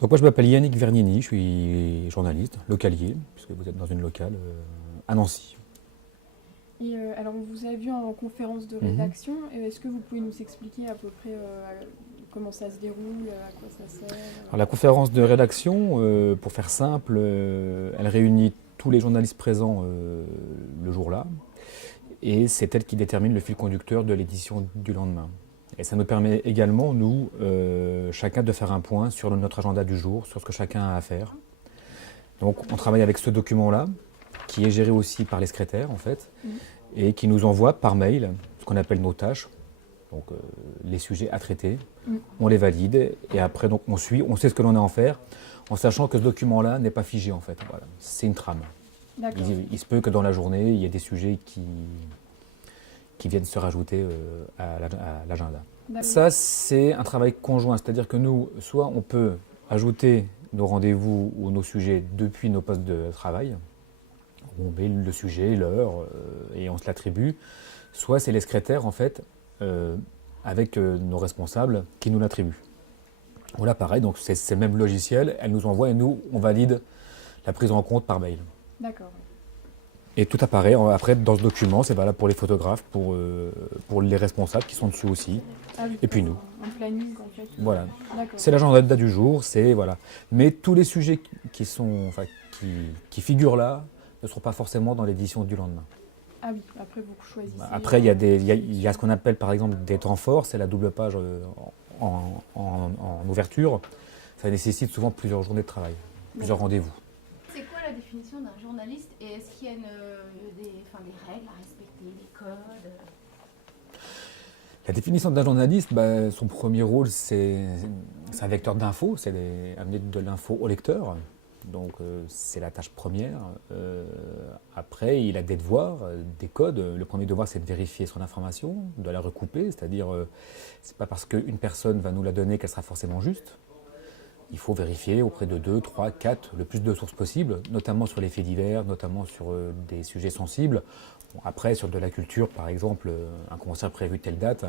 Donc moi je m'appelle Yannick Vernini, je suis journaliste, localier, puisque vous êtes dans une locale à Nancy. Et alors, on vous a vu en conférence de Mhm. rédaction. Est-ce que vous pouvez nous expliquer à peu près comment ça se déroule, à quoi ça sert Alors la conférence de rédaction, pour faire simple, elle réunit tous les journalistes présents le jour-là, et c'est elle qui détermine le fil conducteur de l'édition du lendemain. Et ça nous permet également, nous, chacun de faire un point sur notre agenda du jour, sur ce que chacun a à faire. Donc on travaille avec ce document-là, qui est géré aussi par les secrétaires en fait, Mhm. et qui nous envoie par mail ce qu'on appelle nos tâches, donc les sujets à traiter. Mhm. On les valide et après donc on suit, on sait ce que l'on a à en faire, en sachant que ce document-là n'est pas figé en fait. Voilà. C'est une trame. D'accord. Il se peut que dans la journée, il y ait des sujets qui viennent se rajouter à l'agenda. D'accord. Ça, c'est un travail conjoint, c'est-à-dire que nous, soit on peut ajouter nos rendez-vous ou nos sujets depuis nos postes de travail, où on met le sujet, l'heure, et on se l'attribue, soit c'est les secrétaires, en fait, euh, avec nos responsables, qui nous l'attribuent. Voilà, pareil, donc c'est le même logiciel, elle nous envoie et nous, on valide la prise en compte par mail. D'accord. Et tout apparaît après dans ce document, c'est valable pour les photographes, pour les responsables qui sont dessus aussi, Ah oui, et puis comme nous. un planning en fait. Voilà. D'accord. C'est l'agenda du jour, c'est voilà. Mais tous les sujets qui sont, enfin, qui figurent là ne seront pas forcément dans l'édition du lendemain. Ah oui, après vous choisissez. Après, il y a ce qu'on appelle par exemple des temps forts, c'est la double page en ouverture. Ça nécessite souvent plusieurs journées de travail, plusieurs D'accord. rendez-vous. C'est quoi la définition d'un journaliste et est-ce qu'il y a des règles à respecter, des codes? La définition d'un journaliste, bah, son premier rôle, c'est un vecteur d'info, c'est amener de l'info au lecteur. Donc c'est la tâche première. Après, il a des devoirs, des codes. Le premier devoir, c'est de vérifier son information, de la recouper, c'est-à-dire c'est pas parce qu'une personne va nous la donner qu'elle sera forcément juste. Il faut vérifier auprès de 2, 3, 4, le plus de sources possible, notamment sur les faits divers, notamment sur des sujets sensibles. Bon, après, sur de la culture, par exemple, un concert prévu telle date,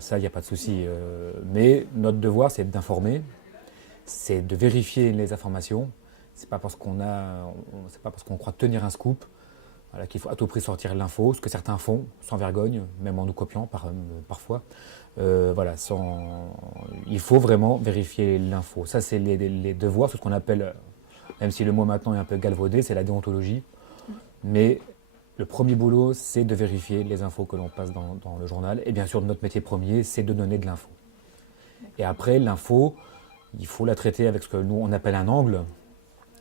ça, il n'y a pas de souci. Mais notre devoir, c'est d'informer, c'est de vérifier les informations. C'est pas parce qu'on croit tenir un scoop, voilà, qu'il faut à tout prix sortir l'info, ce que certains font sans vergogne, même en nous copiant parfois. Voilà, il faut vraiment vérifier l'info. Ça, c'est les devoirs, c'est ce qu'on appelle, même si le mot maintenant est un peu galvaudé, c'est la déontologie. Mais le premier boulot, c'est de vérifier les infos que l'on passe dans le journal. Et bien sûr, notre métier premier, c'est de donner de l'info. Et après, l'info, il faut la traiter avec ce que nous, on appelle un angle.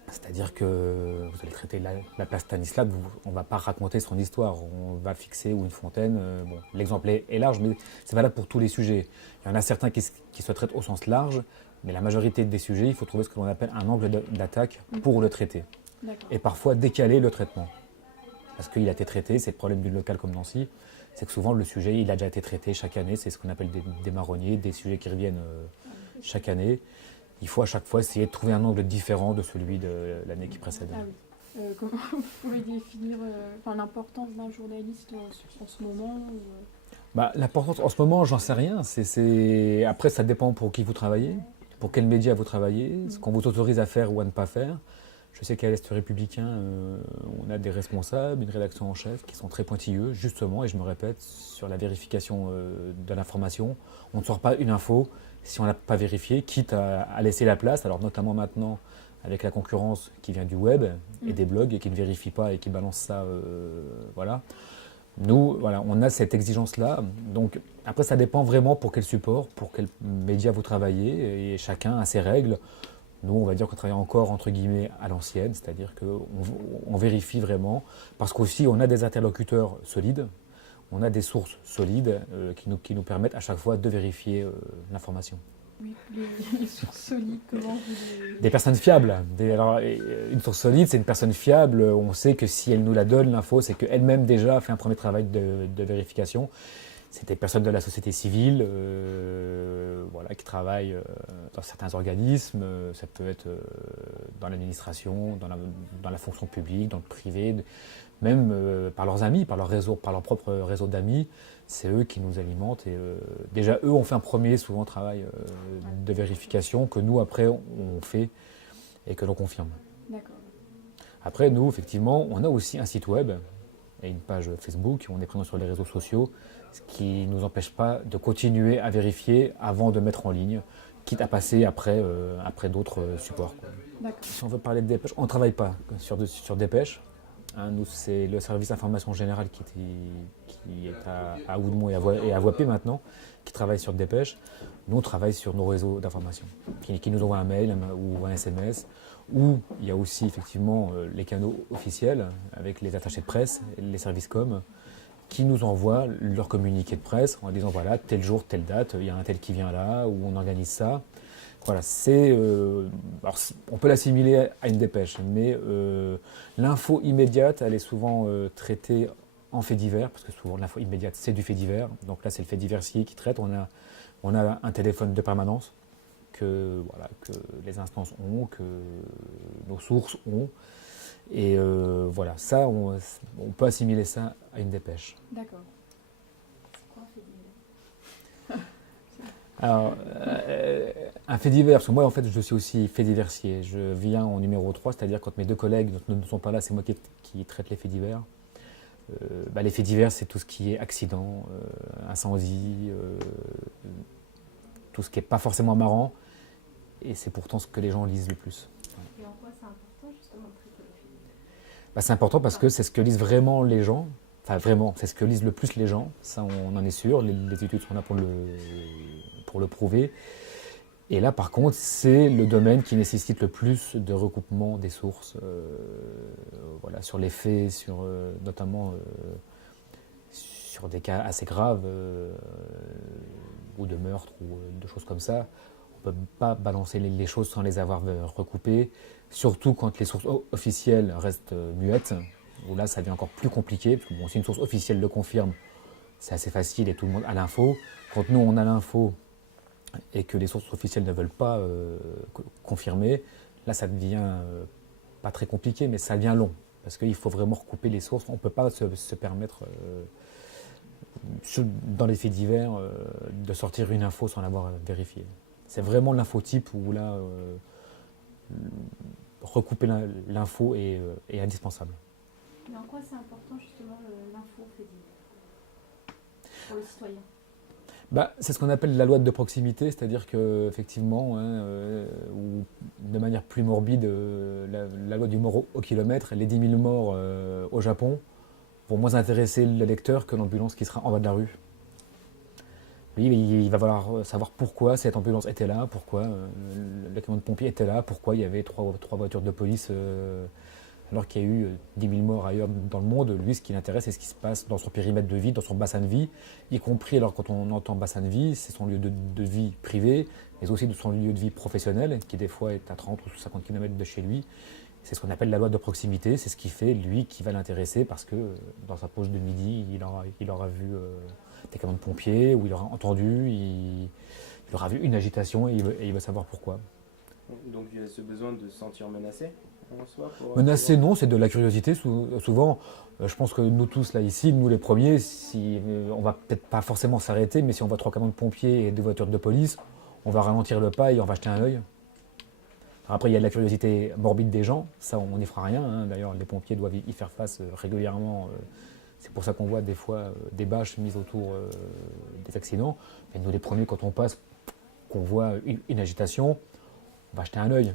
C'est-à-dire que vous allez traiter la place Stanislas, on ne va pas raconter son histoire, on va fixer ou une fontaine. Bon, l'exemple est large, mais c'est valable pour tous les sujets. Il y en a certains qui se traitent au sens large, mais la majorité des sujets, il faut trouver ce que l'on appelle un angle d'attaque pour le traiter. D'accord. Et parfois décaler le traitement. Parce qu'il a été traité, c'est le problème d'une locale comme Nancy, c'est que souvent le sujet, il a déjà été traité chaque année, c'est ce qu'on appelle des marronniers, des sujets qui reviennent chaque année. Il faut à chaque fois essayer de trouver un angle différent de celui de l'année qui précède. Ah oui. Comment vous pouvez définir l'importance d'un journaliste en ce moment Bah, l'importance, en ce moment, j'en sais rien. Après, ça dépend pour qui vous travaillez, pour quel média vous travaillez, ce qu'on vous autorise à faire ou à ne pas faire. Je sais qu'à l'Est républicain, on a des responsables, une rédaction en chef qui sont très pointilleux, justement, et je me répète, sur la vérification de l'information. On ne sort pas une info si on ne l'a pas vérifiée, quitte à laisser la place, alors notamment maintenant avec la concurrence qui vient du web et des blogs et qui ne vérifient pas et qui balancent ça, voilà. Nous, voilà, on a cette exigence-là. Donc, après, ça dépend vraiment pour quel support, pour quel média vous travaillez, et chacun a ses règles. Nous, on va dire qu'on travaille encore, entre guillemets, à l'ancienne, c'est-à-dire qu'on vérifie vraiment, parce qu'aussi, on a des interlocuteurs solides, on a des sources solides qui nous permettent à chaque fois de vérifier l'information. oui, les sources solides, comment vous Des personnes fiables. Alors, une source solide, c'est une personne fiable. On sait que si elle nous la donne, l'info, c'est qu'elle-même déjà a fait un premier travail de vérification. C'est des personnes de la société civile, voilà, qui travaillent dans certains organismes. Ça peut être dans l'administration, dans la fonction publique, dans le privé, même par leurs amis, par leur propre réseau d'amis. c'est eux qui nous alimentent. Et déjà, eux ont fait un premier souvent travail de vérification que nous, après, on fait et que l'on confirme. D'accord. Après, nous, effectivement, on a aussi un site web et une page Facebook. On est présent sur les réseaux sociaux, ce qui ne nous empêche pas de continuer à vérifier avant de mettre en ligne, quitte à passer après d'autres supports, quoi. D'accord. Si on veut parler de Dépêche, on ne travaille pas sur Dépêche. Hein, nous, c'est le service d'information générale qui est à Oudemont et à Voipé maintenant, qui travaille sur Dépêche. Nous, on travaille sur nos réseaux d'information, qui nous envoient un mail ou un SMS, où il y a aussi effectivement les canaux officiels avec les attachés de presse, les services com, qui nous envoient leur communiqué de presse en disant voilà, tel jour, telle date, il y a un tel qui vient là, ou on organise ça. Voilà, on peut l'assimiler à une dépêche, mais l'info immédiate, elle est souvent traitée en fait divers, parce que souvent l'info immédiate, c'est du fait divers. Donc là, c'est le fait diversier qui traite. On a un téléphone de permanence que les instances ont, que nos sources ont. Et voilà, ça, on peut assimiler ça à une dépêche. D'accord. C'est quoi un fait divers? Alors, un fait divers, parce que moi en fait je suis aussi fait diversier. Je viens en numéro 3, c'est-à-dire quand mes deux collègues ne sont pas là, c'est moi qui traite les faits divers. Les faits divers, c'est tout ce qui est accident, incendie, tout ce qui n'est pas forcément marrant, et c'est pourtant ce que les gens lisent le plus. Et en quoi c'est important justement de traiter les faits divers? C'est important parce que c'est ce que lisent vraiment les gens. Enfin, vraiment, c'est ce que lisent le plus les gens, ça on en est sûr, les études sont là pour le prouver. Et là, par contre, c'est le domaine qui nécessite le plus de recoupement des sources, voilà, sur les faits, notamment sur des cas assez graves, ou de meurtre, ou de choses comme ça. On ne peut pas balancer les choses sans les avoir recoupées, surtout quand les sources officielles restent muettes. Où là, ça devient encore plus compliqué, parce que bon, si une source officielle le confirme, c'est assez facile et tout le monde a l'info. Quand nous, on a l'info et que les sources officielles ne veulent pas confirmer, là, ça devient pas très compliqué, mais ça devient long, parce qu'il faut vraiment recouper les sources. On ne peut pas se permettre, dans les faits divers, de sortir une info sans l'avoir vérifiée. C'est vraiment l'infotype où là, recouper l'info est indispensable. Mais en quoi c'est important justement l'info fait divers pour le citoyen? C'est ce qu'on appelle la loi de proximité, c'est-à-dire qu'effectivement, ou de manière plus morbide, la loi du mort au kilomètre, les 10 000 morts au Japon vont moins intéresser le lecteur que l'ambulance qui sera en bas de la rue. Lui, il va falloir savoir pourquoi cette ambulance était là, pourquoi le camion de pompiers était là, pourquoi il y avait trois voitures de police alors qu'il y a eu 10 000 morts ailleurs dans le monde. Lui, ce qui l'intéresse, c'est ce qui se passe dans son périmètre de vie, dans son bassin de vie, y compris, alors quand on entend bassin de vie, c'est son lieu de vie privé, mais aussi de son lieu de vie professionnel, qui des fois est à 30 ou 50 km de chez lui. C'est ce qu'on appelle la loi de proximité, c'est ce qui fait, lui, qui va l'intéresser, parce que dans sa pause de midi, il aura vu des camions de pompiers, ou il aura entendu, il aura vu une agitation, et il veut savoir pourquoi. Donc il y a ce besoin de se sentir menacé en soi Menacé, non, c'est de la curiosité. Souvent, je pense que nous tous là ici, nous les premiers, on va peut-être pas forcément s'arrêter, mais si on voit 3 camions de pompiers et 2 voitures de police, on va ralentir le pas et on va jeter un œil. Après, il y a de la curiosité morbide des gens, ça on n'y fera rien, hein. D'ailleurs, les pompiers doivent y faire face régulièrement. C'est pour ça qu'on voit des fois des bâches mises autour des accidents. Mais nous les premiers, quand on passe, qu'on voit une agitation, on va jeter un œil.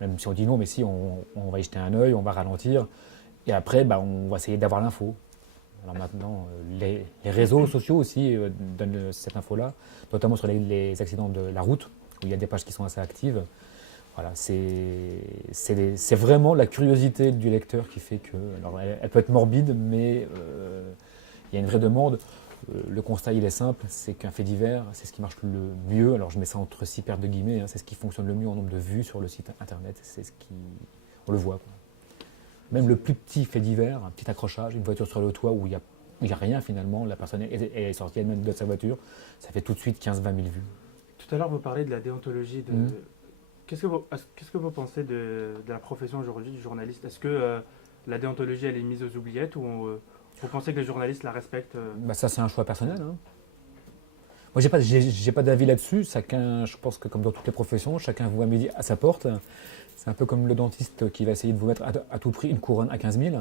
Même si on dit non, mais si, on va y jeter un œil, on va ralentir. Et après, on va essayer d'avoir l'info. Alors maintenant, les réseaux sociaux aussi donnent cette info-là, notamment sur les accidents de la route, où il y a des pages qui sont assez actives. Voilà, c'est vraiment la curiosité du lecteur qui fait que... Alors, elle peut être morbide, mais il y a une vraie demande. Le constat, il est simple, c'est qu'un fait divers, c'est ce qui marche le mieux. Alors, je mets ça entre 6 paires de guillemets, hein, c'est ce qui fonctionne le mieux en nombre de vues sur le site internet. C'est ce qui... On le voit, quoi. Même le plus petit fait divers, un petit accrochage, une voiture sur le toit où il n'y a rien finalement, la personne est sortie elle-même de sa voiture, ça fait tout de suite 15-20 000 vues. Tout à l'heure, vous parlez de la déontologie. Qu'est-ce que vous pensez de la profession aujourd'hui du journaliste? Est-ce que la déontologie, elle est mise aux oubliettes ou Vous pensez que les journalistes la respectent Bah, ça, c'est un choix personnel, hein. Moi, j'ai pas d'avis là-dessus. Chacun, je pense que comme dans toutes les professions, chacun voit midi à sa porte. C'est un peu comme le dentiste qui va essayer de vous mettre à tout prix une couronne à 15 000,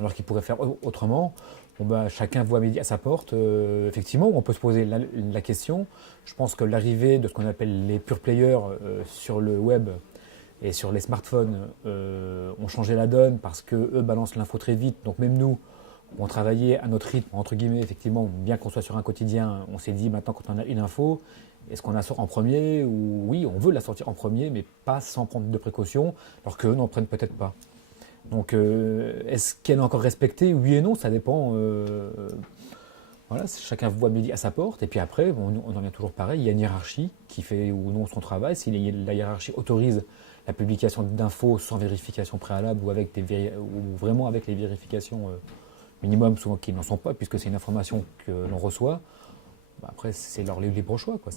alors qu'il pourrait faire autrement. Bon, bah, chacun voit midi à sa porte. Effectivement, on peut se poser la question. Je pense que l'arrivée de ce qu'on appelle les pure players sur le web et sur les smartphones ont changé la donne parce qu'eux balancent l'info très vite. Donc même nous, on travaillait à notre rythme, entre guillemets, effectivement, bien qu'on soit sur un quotidien, on s'est dit maintenant quand on a une info, est-ce qu'on la sort en premier ou oui, on veut la sortir en premier, mais pas sans prendre de précautions, alors qu'eux n'en prennent peut-être pas. Donc est-ce qu'elle est encore respectée? Oui et non, ça dépend. Voilà, chacun voit midi à sa porte, et puis après, on en vient toujours pareil, il y a une hiérarchie qui fait ou non son travail. Si la hiérarchie autorise la publication d'infos sans vérification préalable ou vraiment avec les vérifications minimum, souvent qui n'en sont pas, puisque c'est une information que l'on reçoit, bah après c'est leur libre choix, quoi.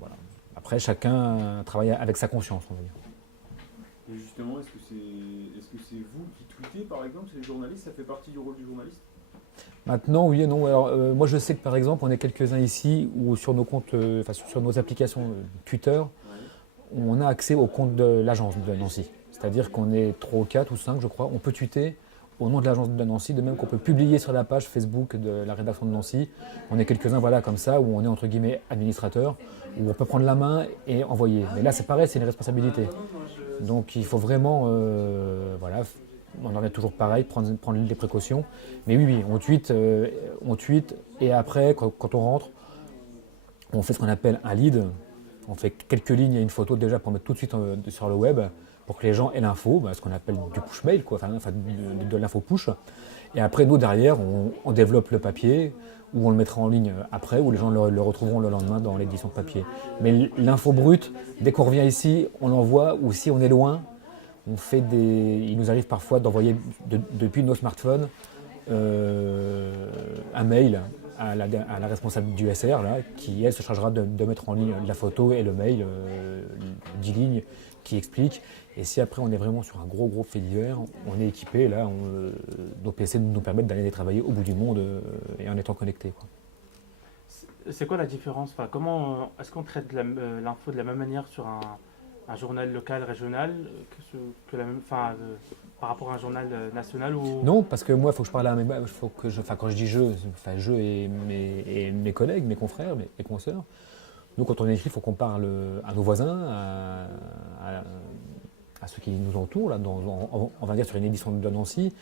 Voilà. Après, chacun travaille avec sa conscience, on va dire. Et justement, est-ce que c'est vous qui tweetez, par exemple, c'est les journalistes, ça fait partie du rôle du journaliste? Maintenant, oui et non. Alors, moi, je sais que par exemple, on est quelques-uns ici où sur nos comptes, sur nos applications Twitter, on a accès au compte de l'agence de Nancy. C'est-à-dire qu'on est 3 ou 4 ou 5, je crois. On peut tweeter au nom de l'agence de Nancy, de même qu'on peut publier sur la page Facebook de la rédaction de Nancy. On est quelques-uns, voilà, comme ça, où on est entre guillemets administrateur, où on peut prendre la main et envoyer. Mais là, c'est pareil, c'est une responsabilité. Donc, il faut vraiment, voilà, on en est toujours pareil, prendre les précautions. Mais oui, on tweet, et après, quand on rentre, on fait ce qu'on appelle un lead. On fait quelques lignes et une photo déjà pour mettre tout de suite sur le web, pour que les gens aient l'info, ce qu'on appelle du push mail, quoi, de l'info push. Et après, nous, derrière, on développe le papier, ou on le mettra en ligne après, ou les gens le retrouveront le lendemain dans l'édition de papier. Mais l'info brute, dès qu'on revient ici, on l'envoie, ou si on est loin, il nous arrive parfois d'envoyer depuis nos smartphones un mail à la responsable du SR, là, qui elle se chargera de mettre en ligne la photo et le mail, 10 lignes qui expliquent. Et si après on est vraiment sur un gros fait divers, on est équipé, là, nos PC nous permettent d'aller travailler au bout du monde et en étant connectés, quoi. C'est quoi la différence? Enfin, comment est-ce qu'on traite l'info de la même manière sur un journal local, régional, par rapport à un journal national ou... Non, parce que moi, il faut que je parle quand je dis je et mes collègues, mes confrères, mes consoeurs. Nous, quand on écrit, il faut qu'on parle à nos voisins, à ceux qui nous entourent. Là, on va dire sur une édition de Nancy,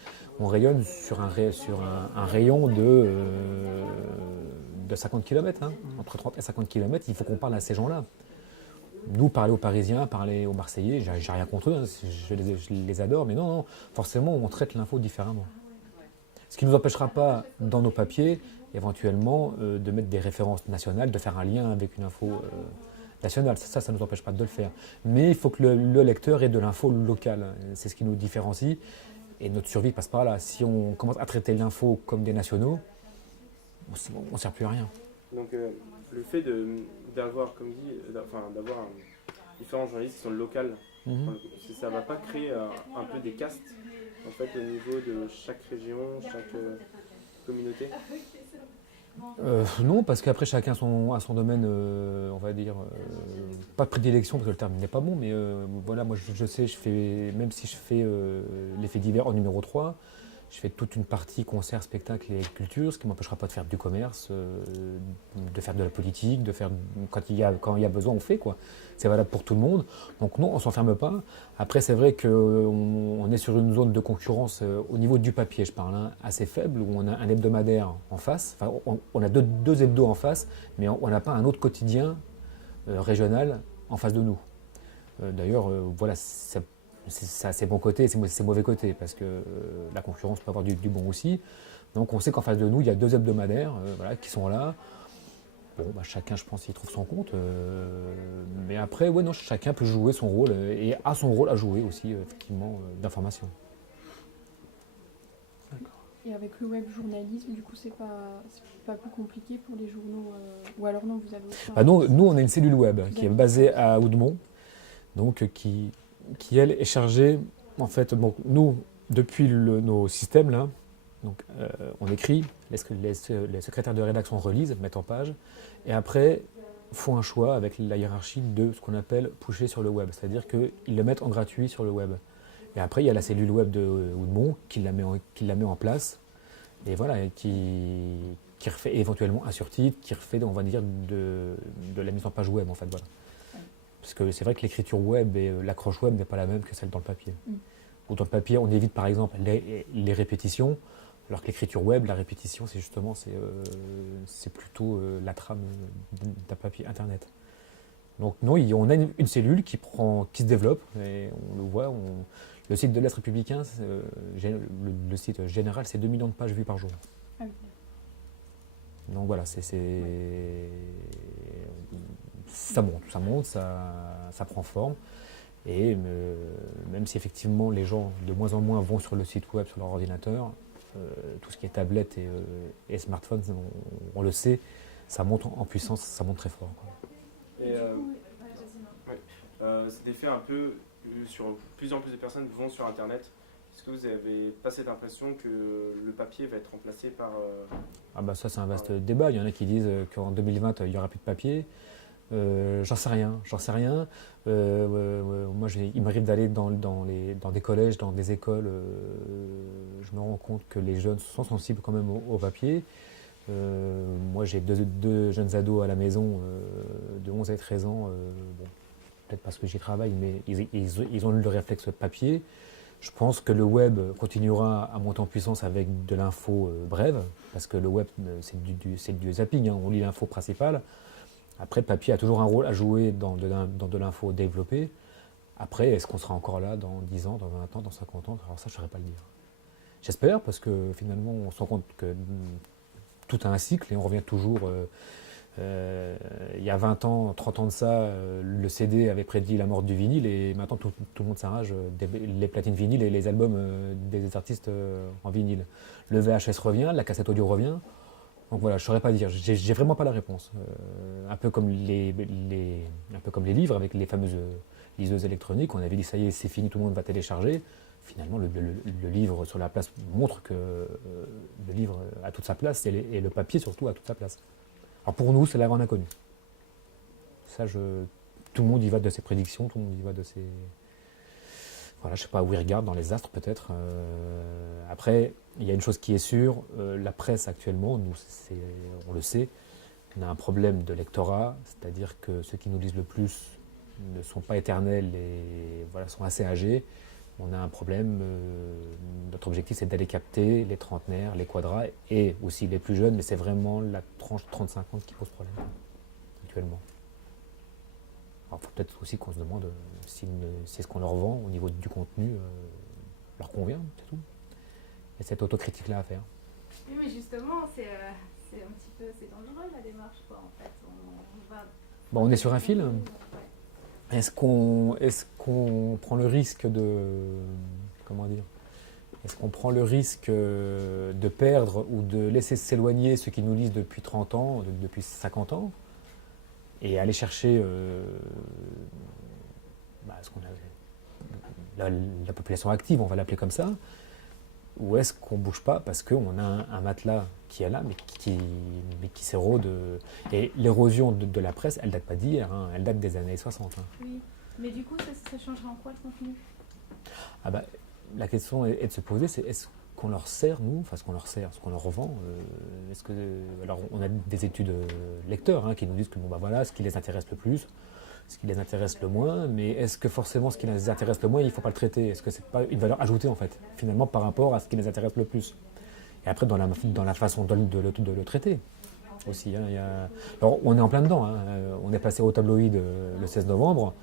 on rayonne sur un rayon de 50 km, entre 30 et 50 km. Il faut qu'on parle à ces gens-là. Nous, parler aux Parisiens, parler aux Marseillais, j'ai rien contre eux, je les adore, mais non, forcément, on traite l'info différemment. Ce qui ne nous empêchera pas, dans nos papiers, éventuellement, de mettre des références nationales, de faire un lien avec une info nationale. Ça ne nous empêche pas de le faire. Mais il faut que le lecteur ait de l'info locale. C'est ce qui nous différencie. Et notre survie passe par là. Si on commence à traiter l'info comme des nationaux, on ne sert plus à rien. Donc le fait d'avoir, comme dit, d'avoir différents journalistes qui sont locaux, ça ne va pas créer un peu des castes en fait, au niveau de chaque région, chaque communauté? Non, parce qu'après chacun a son domaine, on va dire, pas de prédilection parce que le terme n'est pas bon, mais voilà, moi je sais, même si je fais les faits divers en numéro 3, je fais toute une partie concert, spectacle et culture, ce qui ne m'empêchera pas de faire du commerce, de faire de la politique, quand il y a besoin, on fait, quoi. C'est valable pour tout le monde. Donc non, on ne s'enferme pas. Après, c'est vrai qu'on est sur une zone de concurrence au niveau du papier, je parle, assez faible, où on a un hebdomadaire en face. Enfin, on a deux hebdos en face, mais on n'a pas un autre quotidien régional en face de nous. D'ailleurs, voilà, ça a ses bons côtés et ses mauvais côtés, parce que la concurrence peut avoir du bon aussi. Donc on sait qu'en face de nous, il y a 2 hebdomadaires qui sont là. Bon, chacun, je pense, y trouve son compte. Mais après, non, chacun peut jouer son rôle et a son rôle à jouer aussi, effectivement, d'information. Et avec le web journalisme, du coup, c'est pas plus compliqué pour les journaux ou alors non, vous avez... Non, nous, on a une cellule web qui est basée à Oudemont, donc qui elle, est chargée, en fait, donc, nous, depuis nos systèmes, là, Donc on écrit, les secrétaires de rédaction relisent, mettent en page, et après font un choix avec la hiérarchie de ce qu'on appelle pusher sur le web, c'est-à-dire qu'ils le mettent en gratuit sur le web. Et après il y a la cellule web de Woodmont qui la met en place, et voilà, et qui refait éventuellement un surtitre, qui refait, on va dire, de la mise en page web en fait, voilà. Parce que c'est vrai que l'écriture web et l'accroche web n'est pas la même que celle dans le papier. Ou dans le papier, on évite par exemple les répétitions, alors que l'écriture web, la répétition, c'est justement c'est plutôt la trame d'un papier internet. Donc non, on a une cellule qui se développe, et on le voit. Le site de l'Est républicain, le site général, c'est 2 millions de pages vues par jour. Ah oui. Donc voilà, ça monte, ça prend forme. Et même si effectivement les gens de moins en moins vont sur le site web, sur leur ordinateur, tout ce qui est tablette et smartphone, on le sait, ça monte en puissance, ça monte très fort, quoi. Et cet effet un peu sur plus en plus de personnes vont sur Internet. Est-ce que vous n'avez pas cette impression que le papier va être remplacé par... Ah bah ça c'est un vaste débat. Il y en a qui disent qu'en 2020 il n'y aura plus de papier. J'en sais rien. Moi, il m'arrive d'aller dans des collèges, dans des écoles. Je me rends compte que les jeunes sont sensibles quand même au papier. Moi, j'ai deux jeunes ados à la maison, de 11 et 13 ans. Bon, peut-être parce que j'y travaille, mais ils ont eu le réflexe papier. Je pense que le web continuera à monter en puissance avec de l'info brève, parce que le web, c'est du zapping, hein, on lit l'info principale. Après, le papier a toujours un rôle à jouer dans de l'info développée. Après, est-ce qu'on sera encore là dans 10 ans, dans 20 ans, dans 50 ans? Alors ça, je ne saurais pas le dire. J'espère, parce que finalement, on se rend compte que tout a un cycle et on revient toujours... il y a 20 ans, 30 ans de ça, le CD avait prédit la mort du vinyle et maintenant tout le monde s'arrache les platines vinyles et les albums des artistes en vinyle. Le VHS revient, la cassette audio revient. Donc voilà, je ne saurais pas dire, j'ai vraiment pas la réponse. Un peu comme les livres avec les fameuses liseuses électroniques, on avait dit ça y est, c'est fini, tout le monde va télécharger. Finalement, le livre sur la place montre que le livre a toute sa place et le papier surtout a toute sa place. Alors pour nous, c'est la grande inconnue. Ça, tout le monde y va de ses prédictions, tout le monde y va de ses... Voilà, je ne sais pas où il regarde, dans les astres peut-être. Après, il y a une chose qui est sûre, la presse actuellement, nous, on le sait, on a un problème de lectorat, c'est-à-dire que ceux qui nous lisent le plus ne sont pas éternels et voilà, sont assez âgés. On a un problème, notre objectif c'est d'aller capter les trentenaires, les quadras et aussi les plus jeunes, mais c'est vraiment la tranche 35 ans qui pose problème actuellement. Alors il faut peut-être aussi qu'on se demande si ce qu'on leur vend au niveau du contenu leur convient, c'est tout. Et cette autocritique là à faire. Oui, mais justement, c'est un petit peu, c'est dangereux la démarche, quoi, en fait. On va... Bon, on est sur un fil. Ouais. Est-ce qu'on prend le risque de... Comment dire? Est-ce qu'on prend le risque de perdre ou de laisser s'éloigner ceux qui nous lisent depuis 30 ans, depuis 50 ans, et aller chercher ce qu'on a, la population active, on va l'appeler comme ça, ou est-ce qu'on ne bouge pas parce qu'on a un matelas qui est là, mais qui s'érode. Et l'érosion de la presse, elle ne date pas d'hier, hein, elle date des années 60. Hein. Oui, mais du coup, ça changera en quoi le contenu? La question est de se poser, c'est est-ce qu'on leur sert, nous, enfin ce qu'on leur sert, ce qu'on leur revend alors on a des études lecteurs qui nous disent que voilà, ce qui les intéresse le plus, ce qui les intéresse le moins, mais est-ce que forcément ce qui les intéresse le moins, il ne faut pas le traiter? Est-ce que c'est pas une valeur ajoutée en fait, finalement par rapport à ce qui les intéresse le plus? Et après dans la façon de le traiter aussi. Alors on est en plein dedans, on est passé au tabloïd le 16 novembre,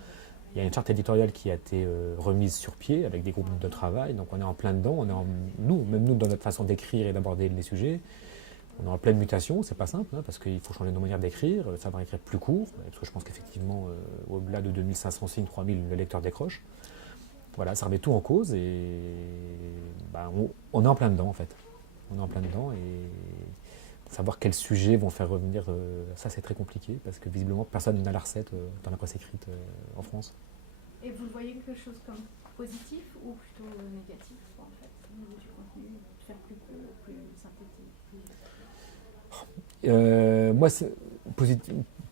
il y a une charte éditoriale qui a été remise sur pied avec des groupes de travail, donc on est en plein dedans, même nous dans notre façon d'écrire et d'aborder les sujets, on est en pleine mutation, c'est pas simple, parce qu'il faut changer nos manières d'écrire, savoir écrire plus court, parce que je pense qu'effectivement, au-delà de 2500 signes, 3000, le lecteur décroche. Voilà, ça remet tout en cause et on est en plein dedans en fait. On est en plein dedans et savoir quels sujets vont faire revenir, ça c'est très compliqué parce que visiblement personne n'a la recette dans la presse écrite en France. Et vous le voyez quelque chose comme positif ou plutôt négatif en fait? du contenu, de faire plus synthétique. Moi,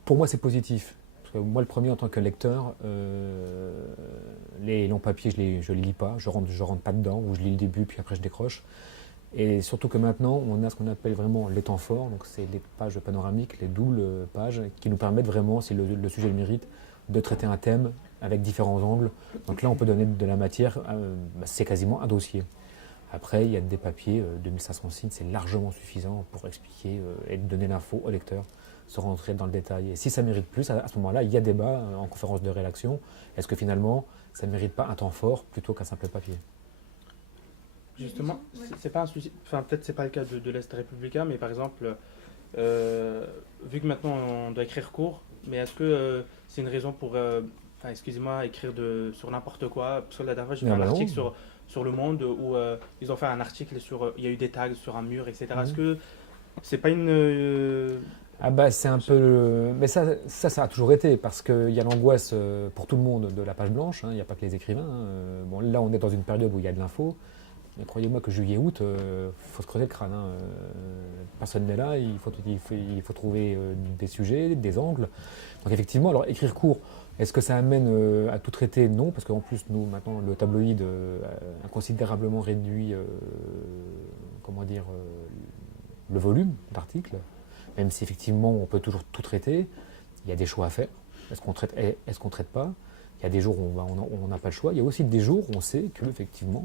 pour moi, c'est positif. Parce que moi, le premier, en tant que lecteur, les longs papiers, je les lis pas. Je rentre pas dedans, ou je lis le début, puis après je décroche. Et surtout que maintenant, on a ce qu'on appelle vraiment les temps forts. Donc, c'est les pages panoramiques, les doubles pages, qui nous permettent vraiment, si le sujet le mérite, de traiter un thème avec différents angles. Donc là, on peut donner de la matière, c'est quasiment un dossier. Après, il y a des papiers, 2500 signes, c'est largement suffisant pour expliquer et donner l'info au lecteur, sans rentrer dans le détail. Et si ça mérite plus, à ce moment-là, il y a débat en conférence de rédaction. Est-ce que finalement, ça ne mérite pas un temps fort plutôt qu'un simple papier? Justement, c'est pas un souci. Enfin, peut-être c'est pas le cas de l'Est républicain, mais par exemple, vu que maintenant on doit écrire court, mais est-ce que c'est une raison pour, enfin, excusez-moi, écrire sur n'importe quoi? Parce que la dernière fois, j'ai fait un article sur Le Monde où ils ont fait un article sur, il y a eu des tags sur un mur, etc. Est-ce que c'est pas une Ah bah c'est un peu... Mais ça a toujours été, parce qu'il y a l'angoisse pour tout le monde de la page blanche, hein, il n'y a pas que les écrivains. Bon, là, on est dans une période où il y a de l'info, mais croyez-moi que juillet-août, faut se creuser le crâne. Personne n'est là, il faut trouver des sujets, des angles. Donc effectivement, alors écrire court, est-ce que ça amène à tout traiter? Non, parce qu'en plus, nous, maintenant, le tabloïd a considérablement réduit, le volume d'articles. Même si effectivement on peut toujours tout traiter, il y a des choix à faire. Est-ce qu'on traite, est-ce qu'on traite pas? Il y a des jours où on n'a pas le choix. Il y a aussi des jours où on sait que effectivement,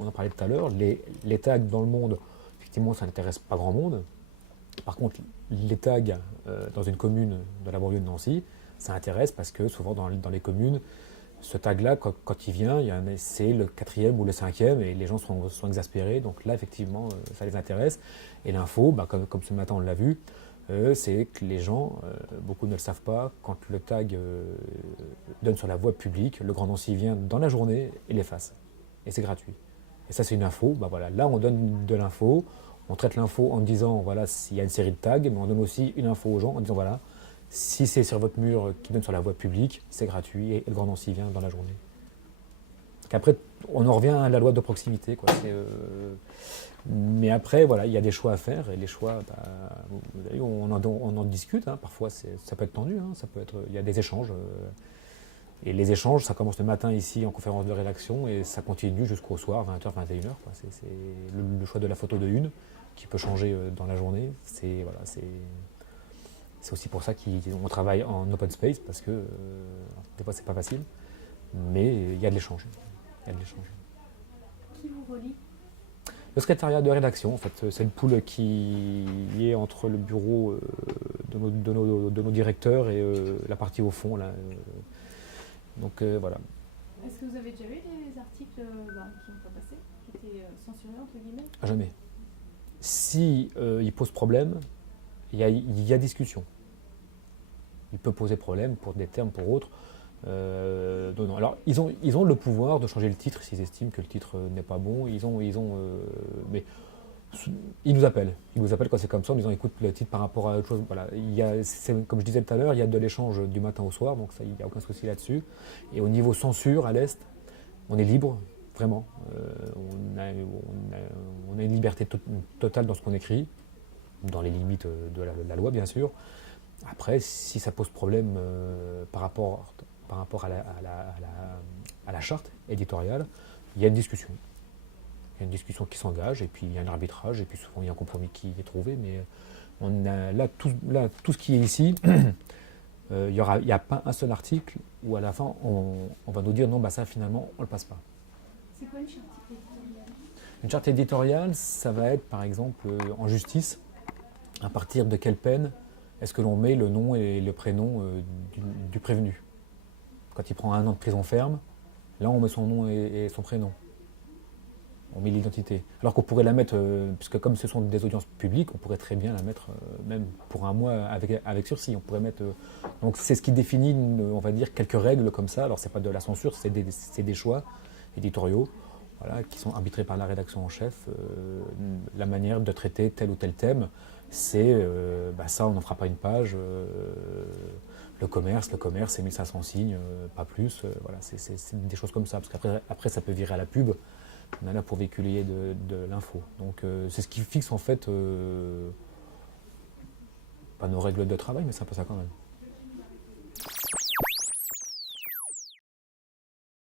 on en parlait tout à l'heure, les tags dans le monde, effectivement, ça n'intéresse pas grand monde. Par contre, les tags dans une commune de la banlieue de Nancy, ça intéresse parce que souvent dans les communes, ce tag-là, quand il vient, c'est le 4e ou le 5e et les gens sont exaspérés. Donc là, effectivement, ça les intéresse. Et l'info, comme ce matin on l'a vu, c'est que les gens, beaucoup ne le savent pas, quand le tag donne sur la voie publique, le Grand Nancy vient dans la journée et l'efface. Et c'est gratuit. Et ça, c'est une info. Voilà, là, on donne de l'info. On traite l'info en disant, voilà, s'il y a une série de tags, mais on donne aussi une info aux gens en disant, voilà, si c'est sur votre mur qui donne sur la voie publique, c'est gratuit et le Grand Nancy vient dans la journée. Donc après, on en revient à la loi de proximité, quoi. Mais après, voilà, il y a des choix à faire et les choix, vous savez, on en discute. Parfois, ça peut être tendu. Il y a des échanges. Et les échanges, ça commence le matin ici en conférence de rédaction et ça continue jusqu'au soir, 20h, 21h. C'est le choix de la photo de une qui peut changer dans la journée. C'est aussi pour ça qu'on travaille en open space parce que des fois, c'est pas facile. Mais il y a de l'échange. Qui vous relie? Le secrétariat de rédaction, en fait, c'est le pool qui est entre le bureau de nos directeurs et la partie au fond. Là, donc voilà. Est-ce que vous avez déjà eu des articles qui n'ont pas passé, qui étaient censurés entre guillemets? Jamais. Si il pose problème, il y a discussion. Il peut poser problème pour des termes, pour autres. Non. Alors, ils ont le pouvoir de changer le titre s'ils estiment que le titre n'est pas bon. Mais ils nous appellent. Ils nous appellent quand c'est comme ça en disant écoute, le titre par rapport à autre chose. Voilà. Comme je disais tout à l'heure, il y a de l'échange du matin au soir, donc ça, il n'y a aucun souci là-dessus. Et au niveau censure à l'Est, on est libre, vraiment. On a une liberté totale dans ce qu'on écrit, dans les limites de la loi, bien sûr. Après, si ça pose problème par rapport à la charte éditoriale, il y a une discussion. Il y a une discussion qui s'engage, et puis il y a un arbitrage, et puis souvent il y a un compromis qui est trouvé. Mais on a tout ce qui est ici, il n'y a pas un seul article où à la fin on va nous dire non, ça finalement on ne le passe pas. C'est quoi une charte éditoriale? Une charte éditoriale, ça va être par exemple en justice, à partir de quelle peine est-ce que l'on met le nom et le prénom du prévenu. Quand il prend 1 an de prison ferme, là on met son nom et son prénom. On met l'identité. Alors qu'on pourrait la mettre, puisque comme ce sont des audiences publiques, on pourrait très bien la mettre même pour 1 mois avec sursis. On pourrait mettre. Donc c'est ce qui définit, on va dire, quelques règles comme ça. Alors c'est pas de la censure, c'est des choix éditoriaux, voilà, qui sont arbitrés par la rédaction en chef. La manière de traiter tel ou tel thème, c'est ça, on n'en fera pas une page. Le commerce, c'est 1500 signes, pas plus. Voilà, c'est des choses comme ça. Parce qu'après, ça peut virer à la pub. On est là pour véhiculer de l'info. Donc c'est ce qui fixe en fait pas nos règles de travail, mais c'est un peu ça quand même.